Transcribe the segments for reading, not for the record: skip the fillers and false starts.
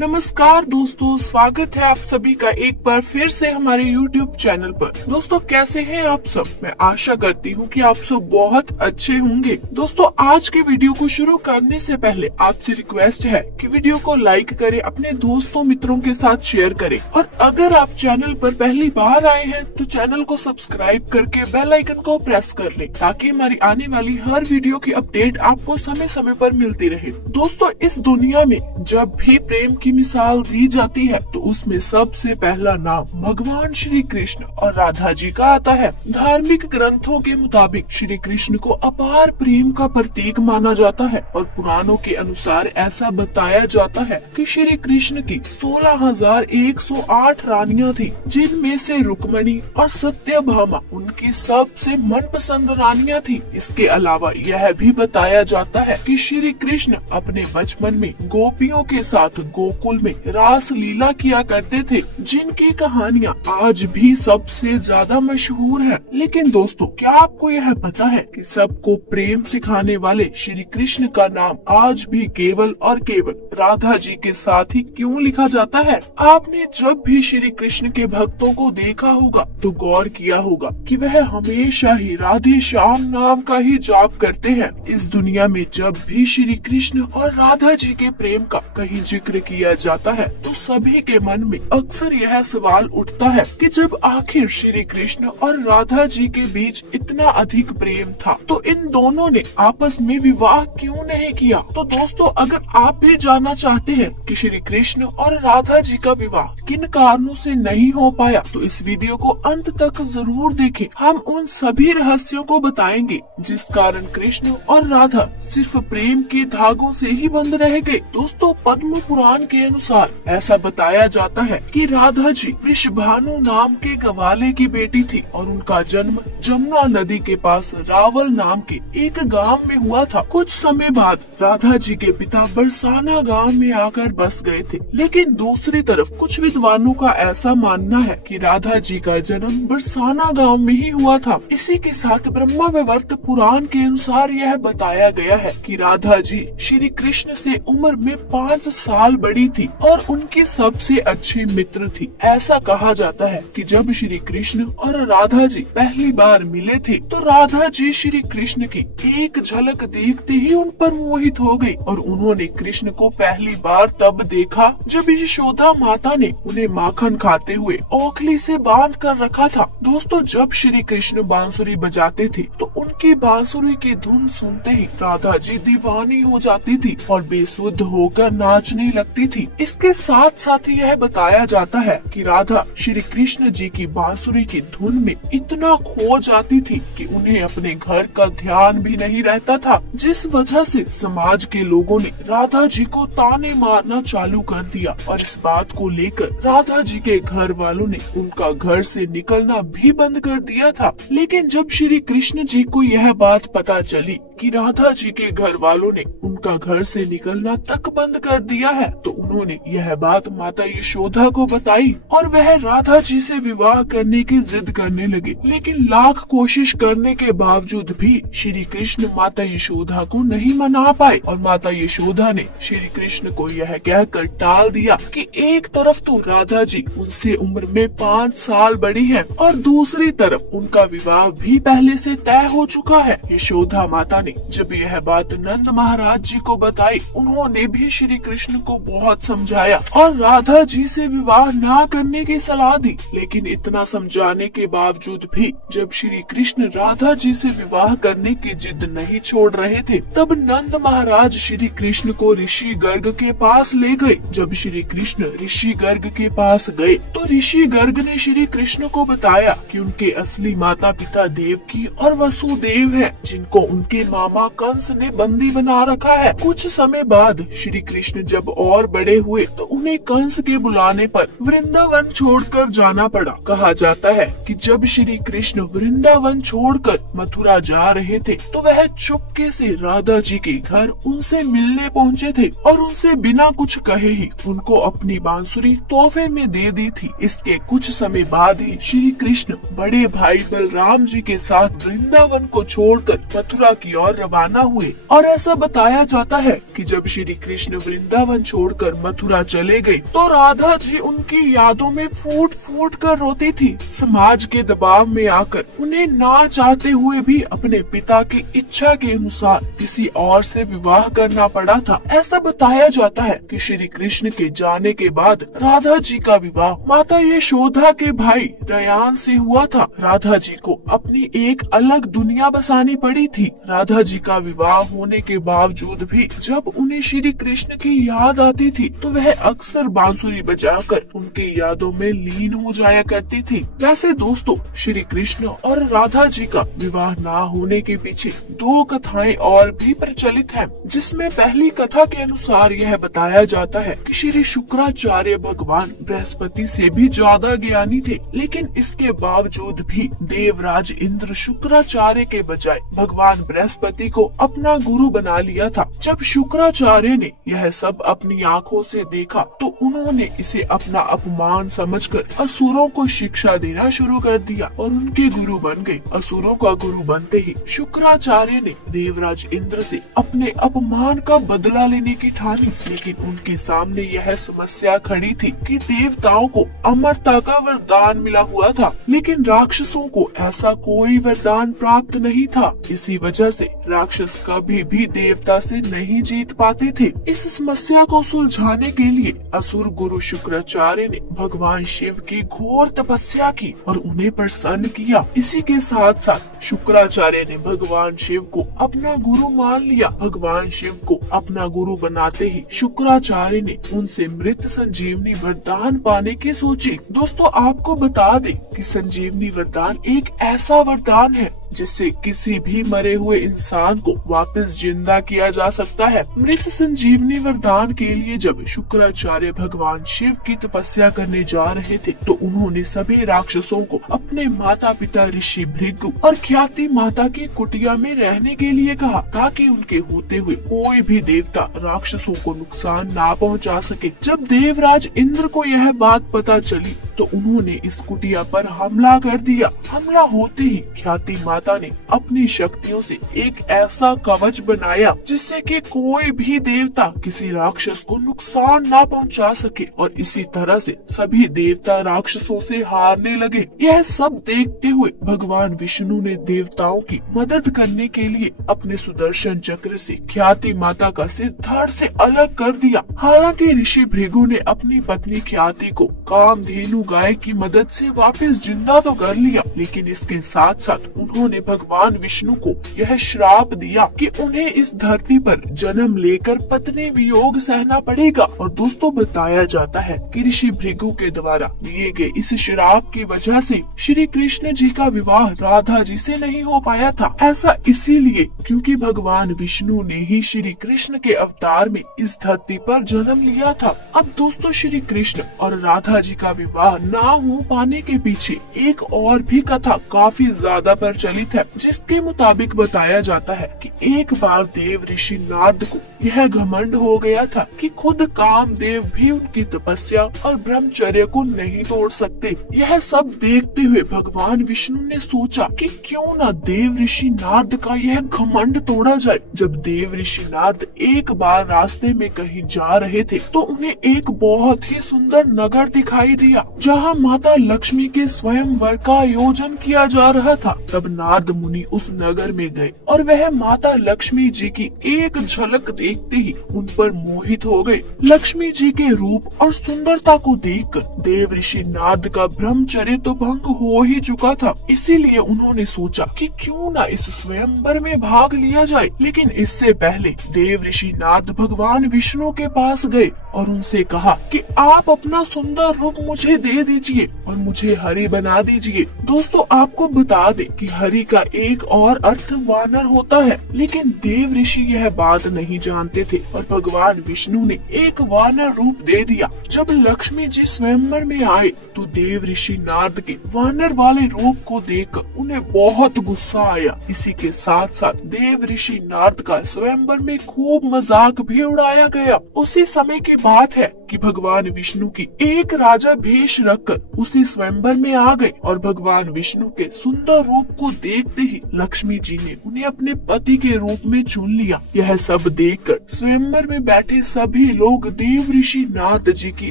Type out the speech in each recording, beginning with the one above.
नमस्कार दोस्तों, स्वागत है आप सभी का एक बार फिर से हमारे YouTube चैनल पर। दोस्तों कैसे हैं आप सब? मैं आशा करती हूँ कि आप सब बहुत अच्छे होंगे। दोस्तों आज के वीडियो को शुरू करने से पहले आपसे रिक्वेस्ट है कि वीडियो को लाइक करें, अपने दोस्तों मित्रों के साथ शेयर करें और अगर आप चैनल पर पहली बार आए हैं तो चैनल को सब्सक्राइब करके बेल आइकन को प्रेस कर लें ताकि हमारी आने वाली हर वीडियो की अपडेट आपको समय समय पर मिलती रहे। दोस्तों इस दुनिया में जब भी प्रेम की मिसाल दी जाती है तो उसमें सबसे पहला नाम भगवान श्री कृष्ण और राधा जी का आता है। धार्मिक ग्रंथों के मुताबिक श्री कृष्ण को अपार प्रेम का प्रतीक माना जाता है और पुराणों के अनुसार ऐसा बताया जाता है कि श्री कृष्ण की 16,108 रानियां थी, जिनमें से रुक्मणी और सत्यभामा उनकी सबसे मनपसंद रानियां थी। इसके अलावा यह भी बताया जाता है कि श्री कृष्ण अपने बचपन में गोपियों के साथ गोकुल में रास लीला किया करते थे, जिनकी कहानियां आज भी सबसे ज्यादा मशहूर है। लेकिन दोस्तों क्या आपको यह पता है कि सबको प्रेम सिखाने वाले श्री कृष्ण का नाम आज भी केवल और केवल राधा जी के साथ ही क्यों लिखा जाता है? आपने जब भी श्री कृष्ण के भक्तों को देखा होगा तो गौर किया होगा कि वह हमेशा ही राधे श्याम नाम का ही जाप करते हैं। इस दुनिया में जब भी श्री कृष्ण और राधा जी के प्रेम का कहीं जिक्र किया जाता है तो सभी के मन में अक्सर यह सवाल उठता है कि जब आखिर श्री कृष्ण और राधा जी के बीच इतना अधिक प्रेम था तो इन दोनों ने आपस में विवाह क्यों नहीं किया? तो दोस्तों अगर आप भी जानना चाहते हैं कि श्री कृष्ण और राधा जी का विवाह किन कारणों से नहीं हो पाया तो इस वीडियो को अंत तक जरूर देखें। हम उन सभी रहस्यों को बताएंगे जिस कारण कृष्ण और राधा सिर्फ प्रेम के धागों से ही बंध रह गए। दोस्तों पद्म पुराण के अनुसार ऐसा बताया जाता है कि राधा जी वृषभानु नाम के ग्वाले की बेटी थी और उनका जन्म जमुना नदी के पास रावल नाम के एक गांव में हुआ था। कुछ समय बाद राधा जी के पिता बरसाना गांव में आकर बस गए थे, लेकिन दूसरी तरफ कुछ विद्वानों का ऐसा मानना है कि राधा जी का जन्म बरसाना गांव में ही हुआ था। इसी के साथ ब्रह्मवैवर्त पुराण के अनुसार यह बताया गया है कि राधा जी श्री कृष्ण से उम्र में 5 साल बड़ी थी और उनकी सबसे अच्छी मित्र थी। ऐसा कहा जाता है कि जब श्री कृष्ण और राधा जी पहली बार मिले थे तो राधा जी श्री कृष्ण की एक झलक देखते ही उन पर मोहित हो गई और उन्होंने कृष्ण को पहली बार तब देखा जब यशोदा माता ने उन्हें माखन खाते हुए ओखली से बांध कर रखा था। दोस्तों जब श्री कृष्ण बांसुरी बजाते थे तो उनकी बांसुरी की धुन सुनते ही राधा जी दीवानी हो जाती थी और बेसुध होकर नाचने लगती थी। इसके साथ साथ ही यह बताया जाता है कि राधा श्री कृष्ण जी की बांसुरी की धुन में इतना खो जाती थी कि उन्हें अपने घर का ध्यान भी नहीं रहता था, जिस वजह से समाज के लोगों ने राधा जी को ताने मारना चालू कर दिया और इस बात को लेकर राधा जी के घर वालों ने उनका घर से निकलना भी बंद कर दिया था। लेकिन जब श्री कृष्ण जी को यह बात पता चली कि राधा जी के घर वालों ने उनका घर से निकलना तक बंद कर दिया है तो उन्होंने यह बात माता यशोदा को बताई और वह राधा जी से विवाह करने की जिद करने लगे। लेकिन लाख कोशिश करने के बावजूद भी श्री कृष्ण माता यशोदा को नहीं मना पाए और माता यशोदा ने श्री कृष्ण को यह कहकर टाल दिया कि एक तरफ तो राधा जी उनसे उम्र में 5 साल बड़ी है और दूसरी तरफ उनका विवाह भी पहले से तय हो चुका है। यशोदा माता जब यह बात नंद महाराज जी को बताई, उन्होंने भी श्री कृष्ण को बहुत समझाया और राधा जी से विवाह ना करने की सलाह दी। लेकिन इतना समझाने के बावजूद भी जब श्री कृष्ण राधा जी से विवाह करने की जिद नहीं छोड़ रहे थे तब नंद महाराज श्री कृष्ण को ऋषि गर्ग के पास ले गए। जब श्री कृष्ण ऋषि गर्ग के पास गए तो ऋषि गर्ग ने श्री कृष्ण को बताया कि उनके असली माता पिता देवकी और वसुदेव हैं, जिनको उनके मामा कंस ने बंदी बना रखा है। कुछ समय बाद श्री कृष्ण जब और बड़े हुए तो उन्हें कंस के बुलाने पर वृंदावन छोड़कर जाना पड़ा। कहा जाता है कि जब श्री कृष्ण वृंदावन छोड़कर मथुरा जा रहे थे तो वह चुपके से राधा जी के घर उनसे मिलने पहुँचे थे और उनसे बिना कुछ कहे ही उनको अपनी बांसुरी तोहफे में दे दी थी। इसके कुछ समय बाद ही श्री कृष्ण बड़े भाई बलराम जी के साथ वृंदावन को छोड़कर मथुरा की ओर रवाना हुए और ऐसा बताया जाता है कि जब श्री कृष्ण वृंदावन छोड़कर मथुरा चले गए तो राधा जी उनकी यादों में फूट फूट कर रोती थी। समाज के दबाव में आकर उन्हें ना चाहते हुए भी अपने पिता की इच्छा के अनुसार किसी और से विवाह करना पड़ा था। ऐसा बताया जाता है कि श्री कृष्ण के जाने के बाद राधा जी का विवाह माता यशोदा के भाई रयान से हुआ था। राधा जी को अपनी एक अलग दुनिया बसानी पड़ी थी। राधा जी का विवाह होने के बावजूद भी जब उन्हें श्री कृष्ण की याद आती थी तो वह अक्सर बांसुरी बजाकर उनके यादों में लीन हो जाया करती थी। वैसे दोस्तों, श्री कृष्ण और राधा जी का विवाह ना होने के पीछे दो कथाएं और भी प्रचलित हैं, जिसमें पहली कथा के अनुसार यह बताया जाता है कि श्री शुक्राचार्य भगवान बृहस्पति से भी ज्यादा ज्ञानी थे, लेकिन इसके बावजूद भी देवराज इंद्र शुक्राचार्य के बजाय भगवान बृहस्पति को अपना गुरु बना लिया था। जब शुक्राचार्य ने यह सब अपनी आंखों से देखा तो उन्होंने इसे अपना अपमान समझकर असुरों को शिक्षा देना शुरू कर दिया और उनके गुरु बन गए। असुरों का गुरु बनते ही शुक्राचार्य ने देवराज इंद्र से अपने अपमान का बदला लेने की ठानी, लेकिन उनके सामने यह समस्या खड़ी थी कि देवताओं को अमरता का वरदान मिला हुआ था, लेकिन राक्षसों को ऐसा कोई वरदान प्राप्त नहीं था। इसी वजह से राक्षस कभी भी देवता से नहीं जीत पाते थे। इस समस्या को सुलझाने के लिए असुर गुरु शुक्राचार्य ने भगवान शिव की घोर तपस्या की और उन्हें प्रसन्न किया। इसी के साथ साथ शुक्राचार्य ने भगवान शिव को अपना गुरु मान लिया। भगवान शिव को अपना गुरु बनाते ही शुक्राचार्य ने उनसे मृत संजीवनी वरदान पाने की सोची। दोस्तों, आपको बता दें कि संजीवनी वरदान एक ऐसा वरदान है जिससे किसी भी मरे हुए इंसान को वापस जिंदा किया जा सकता है। मृत संजीवनी वरदान के लिए जब शुक्राचार्य भगवान शिव की तपस्या करने जा रहे थे तो उन्होंने सभी राक्षसों को अपने माता पिता ऋषि भृगु और ख्याति माता की कुटिया में रहने के लिए कहा, ताकि उनके होते हुए कोई भी देवता राक्षसों को नुकसान ना पहुंचा सके। जब देवराज इंद्र को यह बात पता चली तो उन्होंने इस कुटिया पर हमला कर दिया। हमला होते ही ख्याति माता ने अपनी शक्तियों से एक ऐसा कवच बनाया जिससे कि कोई भी देवता किसी राक्षस को नुकसान ना पहुंचा सके, और इसी तरह से सभी देवता राक्षसों से हारने लगे। यह सब देखते हुए भगवान विष्णु ने देवताओं की मदद करने के लिए अपने सुदर्शन चक्र से ख्याति माता का सिर धड़ से अलग कर दिया। हालांकि ऋषि भृगु ने अपनी पत्नी ख्याति को कामधेनु गाय की मदद से वापस जिंदा तो कर लिया, लेकिन इसके साथ साथ उन्होंने भगवान विष्णु को यह श्राप दिया कि उन्हें इस धरती पर जन्म लेकर पत्नी वियोग सहना पड़ेगा। और दोस्तों, बताया जाता है कि ऋषि भृगु के द्वारा दिए गए इस श्राप की वजह से श्री कृष्ण जी का विवाह राधा जी से नहीं हो पाया था। ऐसा इसीलिए क्योंकि भगवान विष्णु ने ही श्री कृष्ण के अवतार में इस धरती पर जन्म लिया था। अब दोस्तों, श्री कृष्ण और राधा जी का विवाह ना हो पाने के पीछे एक और भी कथा काफी ज्यादा प्रचलित है, जिसके मुताबिक बताया जाता है कि एक बार देव ऋषि नारद को यह घमंड हो गया था कि खुद कामदेव भी उनकी तपस्या और ब्रह्मचर्य को नहीं तोड़ सकते। यह सब देखते हुए भगवान विष्णु ने सोचा कि क्यों न देव ऋषि नारद का यह घमंड तोड़ा जाए। जब देव ऋषि नारद एक बार रास्ते में कहीं जा रहे थे तो उन्हें एक बहुत ही सुंदर नगर दिखाई दिया, जहाँ माता लक्ष्मी के स्वयंवर का आयोजन किया जा रहा था। तब नारद मुनि उस नगर में गए और वह माता लक्ष्मी जी की एक झलक देखते ही उन पर मोहित हो गए। लक्ष्मी जी के रूप और सुंदरता को देखकर देव ऋषि नारद का ब्रह्मचर्य तो भंग हो ही चुका था, इसीलिए उन्होंने सोचा कि क्यों न इस स्वयंवर में भाग लिया जाए। लेकिन इससे पहले देव ऋषि नारद भगवान विष्णु के पास गए और उनसे कहा कि आप अपना सुंदर रूप मुझे दे दीजिए और मुझे हरि बना दीजिए। दोस्तों, आपको बता दे कि हरि का एक और अर्थ वानर होता है, लेकिन देव ऋषि यह बात नहीं जानते थे और भगवान विष्णु ने एक वानर रूप दे दिया। जब लक्ष्मी जी स्वयंवर में आए तो देव ऋषि नारद के वानर वानर वाले रूप को देखकर उन्हें बहुत गुस्सा आया। इसी के साथ साथ देव ऋषि नारद का स्वयंवर में खूब मजाक भी उड़ाया गया। उसी समय की बात है कि भगवान विष्णु की एक राजा भेष रखकर उसी स्वयंवर में आ गए और भगवान विष्णु के सुंदर रूप को देखते ही लक्ष्मी जी ने उन्हें अपने पति के रूप में चुन लिया। यह सब देखकर स्वयंवर में बैठे सभी लोग देव ऋषि नारद जी की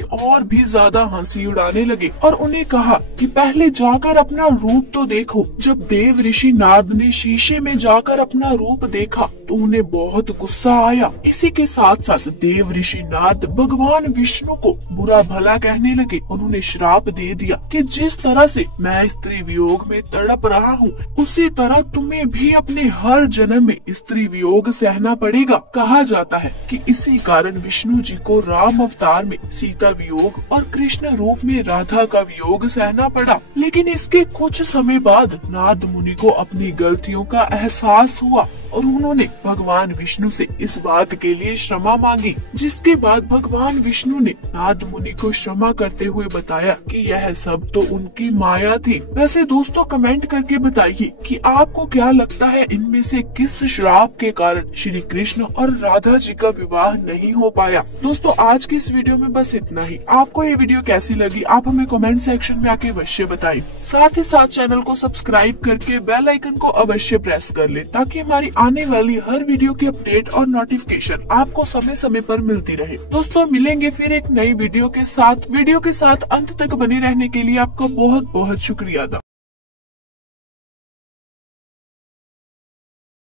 और भी ज्यादा हंसी उड़ाने लगे और उन्हें कहा कि पहले जाकर अपना रूप तो देखो। जब देव ऋषि नारद ने शीशे में जाकर अपना रूप देखा तो उन्हें बहुत गुस्सा आया। इसी के साथ साथ देव ऋषि नारद भगवान विष्णु को बुरा भला कहने लगे। उन्होंने श्राप दे दिया कि जिस तरह से मैं स्त्री वियोग में तड़प रहा हूँ उसी तरह तुम्हें भी अपने हर जन्म में स्त्री वियोग सहना पड़ेगा। कहा जाता है कि इसी कारण विष्णु जी को राम अवतार में सीता वियोग और कृष्ण रूप में राधा का वियोग सहना पड़ा। लेकिन इसके कुछ समय बाद नारद मुनि को अपनी गलतियों का एहसास हुआ और उन्होंने भगवान विष्णु से इस बात के लिए क्षमा मांगी। जिसके बाद भगवान विष्णु ने नारद मुनि को क्षमा करते हुए बताया कि यह सब तो उनकी माया थी। वैसे दोस्तों कमेंट करके बताइए कि आपको क्या लगता है इनमें से किस श्राप के कारण श्री कृष्ण और राधा जी का विवाह नहीं हो पाया। दोस्तों आज की इस वीडियो में बस इतना ही। आपको ये वीडियो कैसी लगी आप हमें कमेंट सेक्शन में आके अवश्य बताइए। साथ ही साथ चैनल को सब्सक्राइब करके बेल आइकन को अवश्य प्रेस कर ले ताकि हमारी आने वाली हर वीडियो की अपडेट और नोटिफिकेशन आपको समय समय पर मिलती रहे। दोस्तों मिलेंगे फिर एक नई वीडियो के साथ। वीडियो के साथ अंत तक बने रहने के लिए आपका बहुत बहुत शुक्रिया।